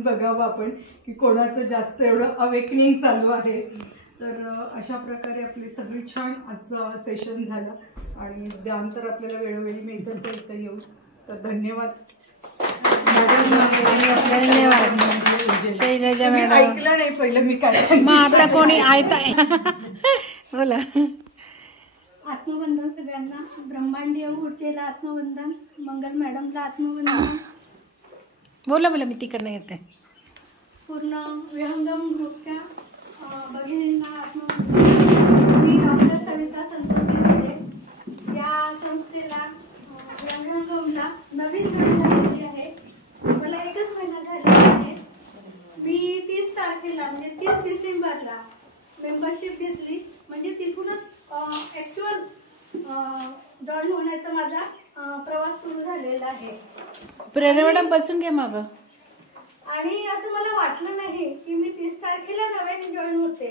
म्हणून बघावं आपण की कोणाचं जास्त एवढं अवेकनिंग चालू आहे. तर अशा प्रकारे आपली सगळी छान आजचं सेशन झालं आणि ध्यान तर आपल्याला वेळोवेळी मिळतच इथं येऊन. तर धन्यवाद. ऐकलं नाही पहिलं मी काय आता कोणी ऐकताय बोला. आत्मवंदन सगळ्यांना. ब्रह्मांडीय ऊर्जेला आत्मवंदन. मंगल मॅडमला आत्मवंदन. बोला बोला मी तिकडनं येते. पूर्ण विहंगम ग्रुपच्या भगिनींना आत्मवंदन. मी डॉक्टर सविता संतोषी होते. या संस्थेला विहंगमला नवीन जॉईन झालेली आहे. मला 1च महिना झालेला आहे. मी 30 तारखेला म्हणजे 30 डिसेंबरला मेंबरशिप घेतली. म्हणजे तिथूनच ॲक्च्युअल जॉईन होण्याचा माझा प्रवास सुरू झालेला आहे. प्रेरणा मॅडम बसून घ्या मागं. आणि असं मला वाटलं नाही की मी 30 तारखेला नव्याने जॉईन होते.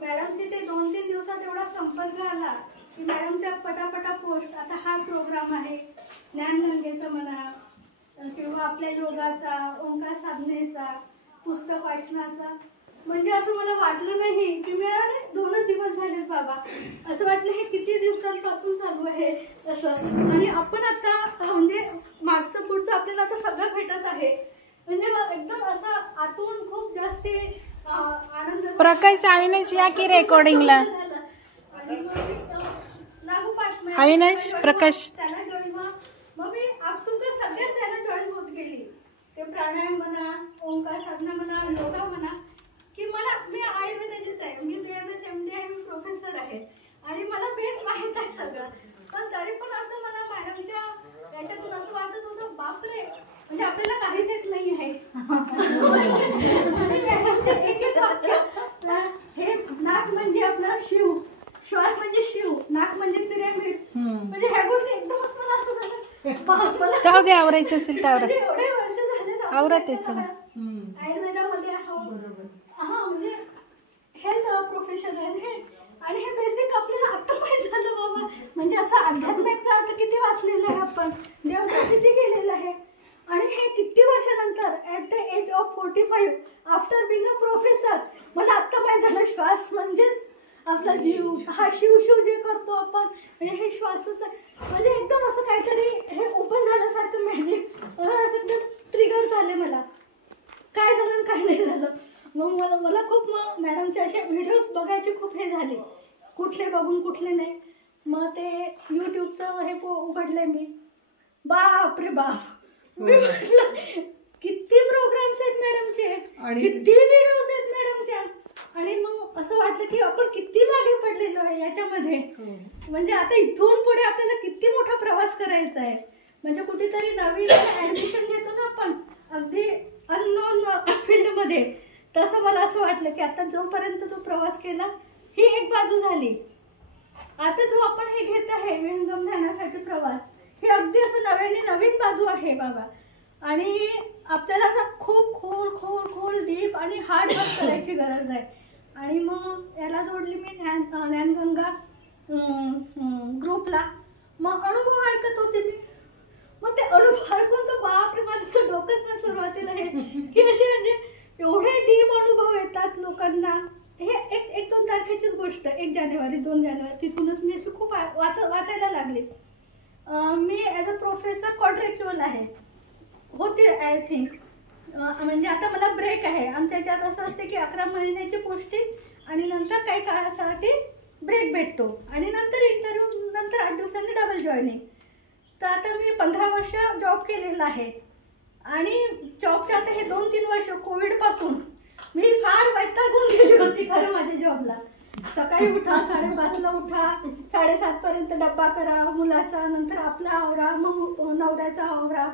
मॅडमची ते 2-3 दिवसात एवढा संपर्क आला की मॅडमच्या पटापटा पोस्ट. आता हा प्रोग्राम आहे ज्ञानगंगेचा म्हणा किंवा आपल्या योगाचा, ओंकार साधनेचा, पुस्तक वाचनाचा. म्हणजे असं मला वाटलं नाही की मी 2च दिवस झालेत बाबा. असं वाटलं हे किती दिवसांपासून चालू आहे असं. आणि आपण आता म्हणजे मागचं पुढचं आपल्याला आता सगळं भेटत आहे. म्हणजे एकदम असं आतून खूप जास्त आनंद. प्रकाश अविनाश या की रेकॉर्डिंगला. अविनाश प्रकाश त्याला जॉईन व्हा. मग मी आपसुकच सगळ्यात त्याला जॉईन होत गेली. ते प्राणायाम म्हणा, ओंकार साधना म्हणा, योगा म्हणा की मी आयुर्वेदाचीच आहे. मी BMS MD आहे. मी प्रोफेसर आहे आणि मला बेस माहीत आहे सगळं. पण तरी पण असं मला मॅडमच्या याच्यातून असं वाटत होतं बापरे म्हणजे आपल्याला काहीच येत नाही आहे. एक वाक्य हे नाक म्हणजे आपला शिव, श्वास म्हणजे शिव, नाक म्हणजे पिरॅमिड. म्हणजे ह्या गोष्टी एकदमच मला असं झालं. जाऊ दे आवरायचं असेल तर आवरा. एवढे वर्ष झाले आवरत आहे सगळं. आयुर्वेदामध्ये हा म्हणजे हेल्थ प्रोफेशन आहे हे. आणि हे बेसिक आपल्याला आता माहित झालं बाबा. म्हणजे असं अध्यात्मिकचा आता किती वाचलेलं आहे आपण, देवता किती केलेलं आहे. आणि हे किती वर्षानंतर at the age of 45 after being a professor मला आत्ता माहीत झालं श्वास म्हणजेच आपला जीव. हा शिव जे करतो आपण म्हणजे हे श्वासाचं म्हणजे एकदम असं काहीतरी हे ओपन झाल्यासारखं मॅजिक असं ट्रिगर झाले मला. काय झालं आणि काय नाही झालं. मग मला खूप मॅडमचे असे व्हिडिओज बघायचे खूप हे झाले. कुठले बघून कुठले नाही. मग ते यूट्यूबचं हे उघडलंय मी. बाप रे बाप. मी म्हटलं किती प्रोग्राम्स आहेत मॅडमचे, किती व्हिडिओज आहेत मॅडमच्या. आणि मग असं वाटलं की आपण किती मागे पडलेलो आहे याच्यामध्ये. म्हणजे आता इथून पुढे आपल्याला किती मोठा प्रवास करायचा आहे. म्हणजे कुठेतरी नवीन ऍडमिशन घेतो ना आपण अगदी अननोन फील्डमध्ये, तसं मला असं वाटलं की आता जोपर्यंत जो प्रवास केला ही एक बाजू झाली. आता जो आपण हे घेत आहे विहंगम ध्यानासाठी प्रवास, हे अगदी असं नवीन बाजू आहे बाबा. आणि आपल्याला असं खूप खोल डीप आणि हार्ड वर्क करायची गरज आहे. आणि मग याला जोडली मी ज्ञानगंगा ग्रुपला. मग अनुभव ऐकत होते मी. मग ते अनुभव ऐकून तर बापरे माझं डोकंच ना सुरुवातीला हे की असे म्हणजे एवढे डीप अनुभव येतात लोकांना. हे 1-2 तारखेचीच गोष्ट. 1 जानेवारी 2 जानेवारी तिथूनच मी अशी खूप वाचायला लागले. मी ॲज अ प्रोफेसर कॉन्ट्रॅक्च्युअल आहे होते आय थिंक. म्हणजे आता मला ब्रेक आहे. आमच्या याच्यात असं असते की 11 महिन्याची पोस्टिंग आणि नंतर काही काळासाठी ब्रेक भेटतो आणि नंतर इंटरव्ह्यू नंतर 8 दिवसांनी डबल जॉईनिंग. तर आता मी 15 वर्ष जॉब केलेला आहे. आणि जॉबच्या आता हे 2-3 वर्ष कोविडपासून मी फार वैतागून गेली होती खरं माझ्या जॉबला. सकाळी उठा 5:30ला उठा, 7:30 पर्यंत डब्बा करा मुलाचा, नंतर आपला आवरा, मग नवऱ्याचा आवरा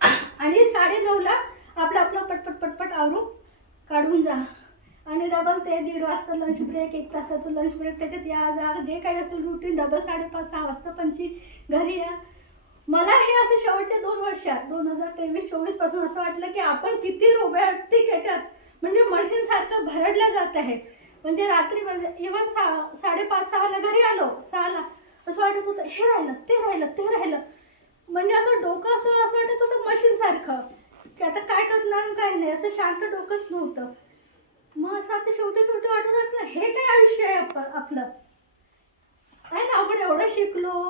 आणि 9:30ला आपलं पटपट आवरून काढून जा. आणि डबल ते 1:30 वाजता लंच ब्रेक, 1 तासाचं लंच ब्रेक, त्याच्यात या जा जे काही असेल रुटीन डबल 5:30-6 वाजता पंची घरी या. मला हे असं शेवटच्या 2 वर्षात 2023-24 पासून असं वाटलं की आपण किती रोबोटिक याच्यात म्हणजे मशीनसारखं भरडल्या जात आहे. म्हणजे रात्री म्हणजे इव्हन 5:30-6ला घरी आलो 6ला असं वाटत होतं हे राहिलं ते राहिलं. म्हणजे असं डोकं असं वाटत होतं मशीनसारखं की आता काय करणार आणि काय नाही, असं शांत डोकंच नव्हतं. मग असं आता शेवटी वाटून लागलं हे काय आयुष्य आहे आपलं आहे ना. आपण एवढं शिकलो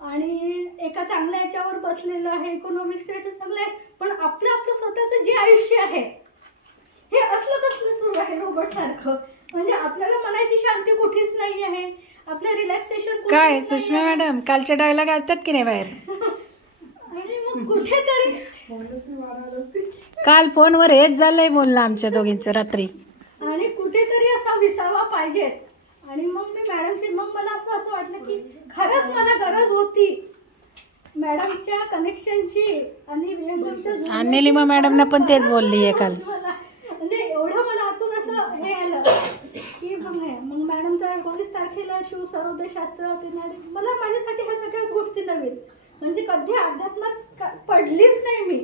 आणि एका चांगल्या याच्यावर बसलेलं आहे, इकॉनॉमिक स्टेटस चांगलं आहे, पण आपलं स्वतःचं जे आयुष्य आहे हे असलं कसलं सुरू आहे रोबोट सारखं. म्हणजे आपल्याला मनाची शांती कुठेच नाही आहे, आपलं रिलॅक्सेशन काय सुषमा मॅडम कालचे डायलॉग ऐकतात की नाही बाहेर? आणि मग कुठेतरी काल फोनवर हेच झालंय बोलणं आमच्या दोघींचं रात्री. आणि कुठेतरी असा विसावा पाहिजे. आणि मग मी मॅडमशी मग मला असं वाटलं की खरंच मला गरज होती मॅडमच्या कनेक्शनची. आणि निलिमा मॅडमना पण तेच बोलली आहे काल. म्हणजे एवढं मला आतून असं हे आलं की मग मॅडमचा 19 तारखेला शिव सर्वोदय शास्त्र होते मॅडम. मला माझ्यासाठी ह्या सगळ्याच गोष्टी नवीन. म्हणजे कधी अध्यात्मात पडलीच नाही मी.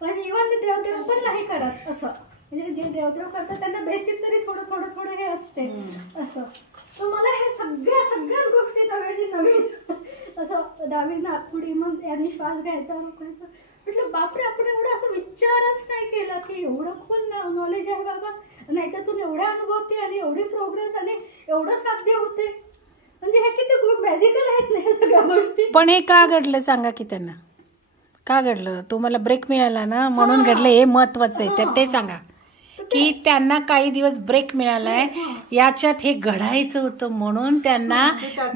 म्हणजे इव्हन मी देवदेव पण नाही करत असं. म्हणजे जे देवदेव करतात त्यांना बेसिक तरी थोडं हे असते असं. तर मला हे सगळ्याच गोष्टी नवीन असं. 10वी नागपुडी मग यांनी श्वास घ्यायचा रोखायचा. म्हटलं बापरे, आपण एवढं असं विचारच नाही केला की एवढं खूप नॉलेज आहे बाबा आणि याच्यातून एवढ्या अनुभवते आणि एवढी प्रोग्रेस आणि एवढं साध्य होते. म्हणजे हे किती मॅजिकल आहेत ना हे सगळ्या गोष्टी. पण हे का घडलं सांगा की त्यांना, का घडलं? तुम्हाला ब्रेक मिळाला ना म्हणून घडलं, हे महत्वाचं आहे. तर ते सांगा की त्यांना काही दिवस ब्रेक मिळालाय, याच्यात हे घडायचं होतं म्हणून त्यांना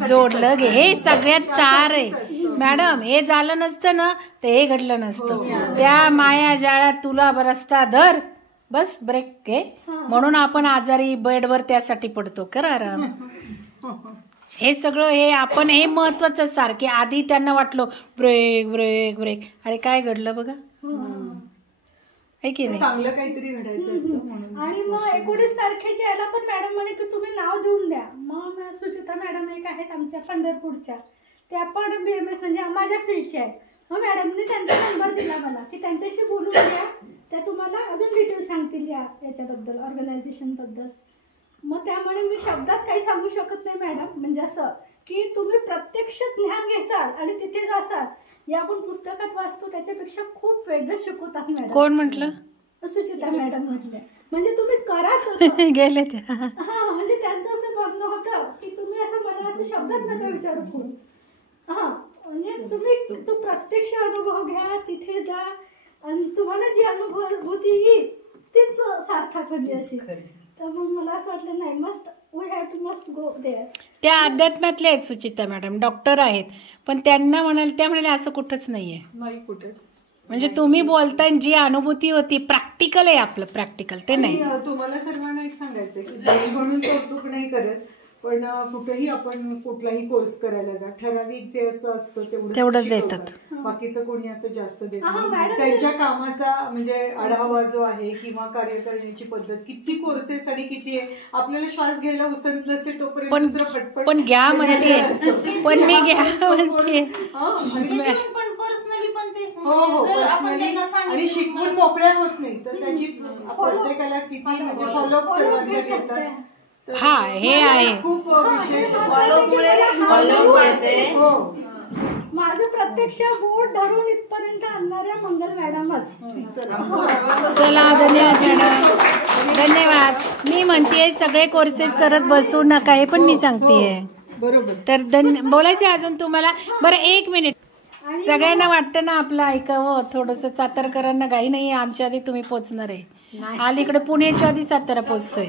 जोडलं. हे सगळ्यात सार आहे मॅडम. हे झालं नसतं ना तर हे घडलं नसतं. त्या माया जाळ्यात तुला रस्ता धर, बस ब्रेक घे म्हणून आपण आजारी बेडवर त्यासाठी पडतो. करा आराम. हे सगळं हे आपण हे महत्वाचं सार की आधी त्यांना वाटलं ब्रेक ब्रेक ब्रेक. अरे काय घडलं बघा, की नाही? चांगलं काहीतरी घडायचं असतं म्हणून. आणि मग 19 तारखेच्या याला पण मॅडम म्हणे की तुम्ही नाव देऊन द्या. मग सुचिता मॅडम एक आहेत आमच्या पंढरपूरच्या, त्या पण BMS म्हणजे माझ्या फील्डच्या आहेत. मग मॅडमने त्यांचा नंबर दिला मला की त्यांच्याशी बोलून द्या, त्या तुम्हाला अजून डिटेल सांगतील याच्याबद्दल ऑर्गनायझेशन बद्दल. मग त्यामुळे मी शब्दात काही सांगू शकत नाही मॅडम. म्हणजे असं की तुम्ही प्रत्यक्ष ज्ञान घेसाल आणि तिथे जासाल. हे आपण पुस्तकात वाचतो त्याच्यापेक्षा खूप वेगळं शिकवतात मॅडम. कोण म्हटलं? सुचिता मॅडम म्हटल्या. म्हणजे तुम्ही कराच असं गेले त्या. हा, म्हणजे त्यांचं असं म्हणणं होतं की तुम्ही असं मला असं शब्दात नका विचारू कोण. हा, म्हणजे तू प्रत्यक्ष अनुभव घ्या, तिथे जा आणि तुम्हाला जी अनुभूती येईल तीच सार्थक म्हणजे अशी. तर मग मला असं वाटलं नाही, we have to must go there. त्या अध्यात्मातल्या आहेत सुचिता मॅडम, डॉक्टर आहेत, पण त्यांना म्हणाले असं कुठंच नाहीये. नाही कुठेच. म्हणजे तुम्ही बोलताय जी अनुभूती होती प्रॅक्टिकल आहे आपलं, प्रॅक्टिकल ते नाही. तुम्हाला सर्वांना एक सांगायचं की ब्रेन म्हणून कौतुक नाही करत, पण कुठेही आपण कुठलाही कोर्स करायला जा, ठराविक जे असं असतं तेवढंच देतात. बाकीचं कोणी असं जास्त देत नाही. त्यांच्या कामाचा म्हणजे आढावा जो आहे किंवा कार्य करण्याची पद्धत, किती कोर्सेस आणि किती आहे. आपल्याला श्वास घ्यायला उसंत नसते तोपर्यंत दुसरं पण घ्या म्हणते, पण मी घ्या म्हणते. हो पर्सनली आणि शिकवून मोकळ्या होत नाही तर त्याची प्रत्येकाला किती म्हणजे फॉलोअप सर्वांचा घेतात. हा हे आहे खूप विशेष. हो, माझं प्रत्यक्ष बोट धरून इथपर्यंत आणणाऱ्या मंगल मॅडमच. चला धन्यवाद मॅडम, धन्यवाद. मी म्हणते सगळे कोर्सेस करत बसू नका, हे पण मी सांगतेय. बरोबर. तर बोलायचं अजून तुम्हाला? बरं 1 मिनिट. सगळ्यांना वाटतं ना आपलं ऐकावं थोडंसं. सातारकरांना काही नाही, आमच्या आधी तुम्ही पोचणार आहे. अलीकडे पुण्याच्या आधी सातारा पोचतोय.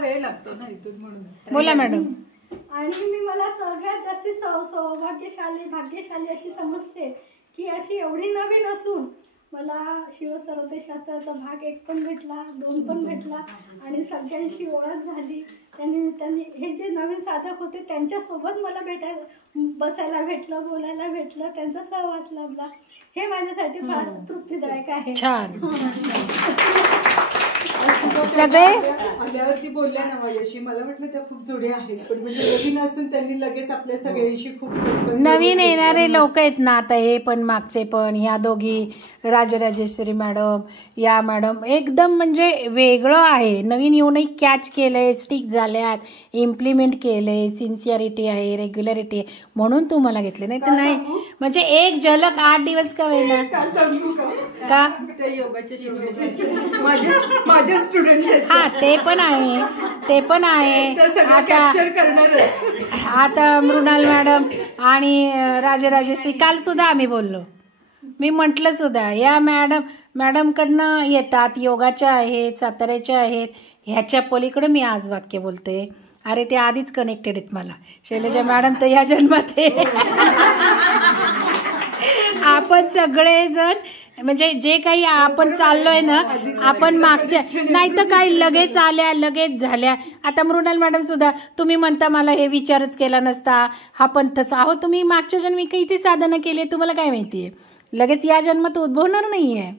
वेळ लागतो ना इथून म्हणून. बोला मॅडम. आणि मी मला सगळ्यात जास्ती भाग्यशाली अशी समजते की अशी एवढी नवीन असून मला शिव सर्वोदय शास्त्राचा भाग 1 पण भेटला, 2 पण भेटला आणि सगळ्यांशी ओळख झाली. त्यानिमित्ताने हे जे नवीन साधक होते त्यांच्यासोबत मला बसायला भेटलं, बोलायला भेटलं, त्यांचा सहवास लाभला. हे माझ्यासाठी फार तृप्तीदायक आहे. छान. सगळे आल्यावरती बोलल्या ना माझ्याशी, मला म्हटलं त्या खूप जुड्या आहेत, पण म्हणजे नवीन असून त्यांनी लगेच आपल्या सगळ्यांशी खूप नवीन येणारे लोक आहेत ना आता. हे पण मागचे पण, ह्या दोघी राजराजेश्वरी मॅडम, या मॅडम एकदम म्हणजे वेगळं आहे. नवीन येऊनही कॅच केलंय, स्टिक झाल्यात, इम्प्लिमेंट केलंय, सिन्सिअरिटी आहे, रेग्युलरिटी आहे, म्हणून तू मला घेतले. नाही तर नाही, म्हणजे एक झलक 8 दिवस का होईना. काय सांगू का ते योगाचे शिक्षक माझे स्टुडंट आहेत. हा ते पण आहे, ते पण आहे. ते सगळं आता कॅप्चर करणारच. आता मृणाल मॅडम आणि राजराजेश्री काल सुद्धा आम्ही बोललो. मी म्हटलं सुद्धा या मॅडमकडनं येतात, योगाच्या आहेत, साताऱ्याच्या आहेत, ह्याच्या पलीकडे मी आज वाक्य बोलते. अरे ते आधीच कनेक्टेड आहेत मला. शैलजा मॅडम तर या जन्मात आहे. आपण सगळेजण म्हणजे जे काही आपण चाललोय ना, आपण मागच्या नाही तर काही लगेच आल्या लगेच झाल्या. आता मृणाल मॅडम सुद्धा तुम्ही म्हणता मला हे विचारच केला नसता, हा पण तसा. अहो तुम्ही मागच्या जन्मी किती साधनं केली तुम्हाला काय माहितीये, लगेच या जन्मात उद्भवणार नाहीये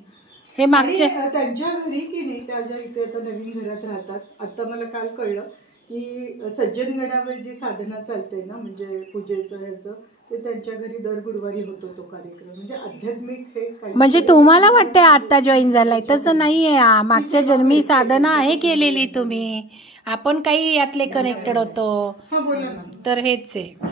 हे मागच्या. त्यांच्या घरी की नाही, त्या ज्या इथे आता नवीन घरात राहतात, आता मला काल कळलं की सज्जनगडावर जी साधना चालते ना, म्हणजे पूजेचं ह्याचं, ते त्यांच्या घरी दर गुरुवारी होतो तो कार्यक्रम. म्हणजे आध्यात्मिक हे काही. म्हणजे तुम्हाला वाटतंय आता जॉईन झालाय, तसं नाहीये. मागच्या जन्मी साधना आहे केलेली तुम्ही, आपण काही यातले कनेक्टेड होतो. हा बोला ना. तर हेच आहे.